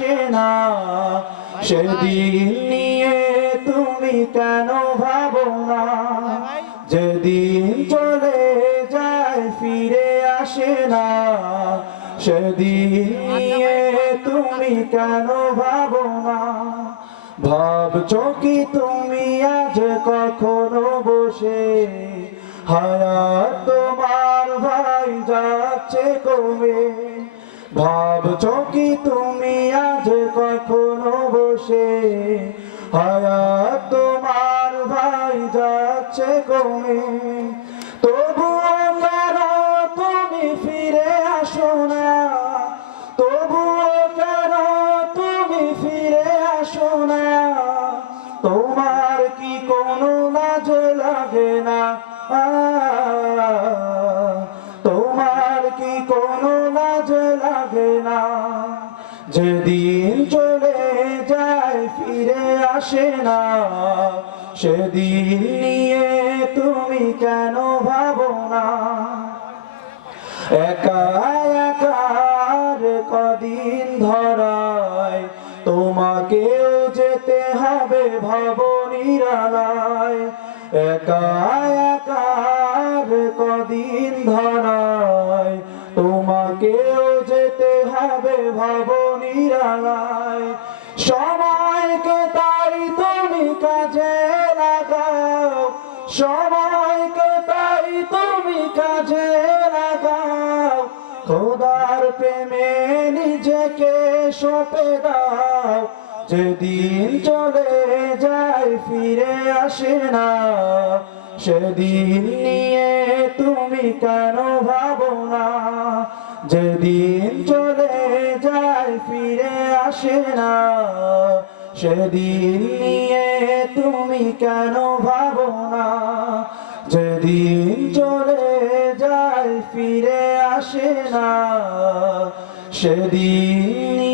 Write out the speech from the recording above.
আসে না সেদিন নিয়ে তুমি কেন ভাবো না যেদিন চলে যায় ফিরে আসে না সেদিন নিয়ে তুমি কেন ভাবো না ভাবছো কি তুমি আজ কখনো বসে হায়াত তোমার ভাই যাচ্ছে কমে ভাবছো কি তুমি আজ কখনো বসে হায়াত তোমার ভাই যাচ্ছে কমে তবুও কেন তুমি ফিরে আসো না তবুও কেন তুমি ফিরে আসো না তোমার কি কোনো লাজ লাগে না তোমার কি কোনো লাজ লাগে না যেদিন চলে যায় ফিরে আসে না সেদিন নিয়ে তুমি কেন ভাবো না একা একার কদিন ধরায় তোমাকেও যেতে হবে ভবনিরালায় একা একার কদিন ধরায় তোমাকেও যেতে হবে ভবনিরালায় সময়কে তাই তুমি কাজে লাগাও সময়কে তাই তুমি কাজে লাগাও খোদার প্রেমে নিজেকে সঁপে দাও যেদিন চলে যায় ফিরে আসে না সেদিন নিয়ে তুমি কেন ভাবো না যেদিন চলে যায় ফিরে আসে না সেদিন নিয়ে তুমি কেন ভাবো না যেদিন চলে যায় ফিরে আসে না সেদিন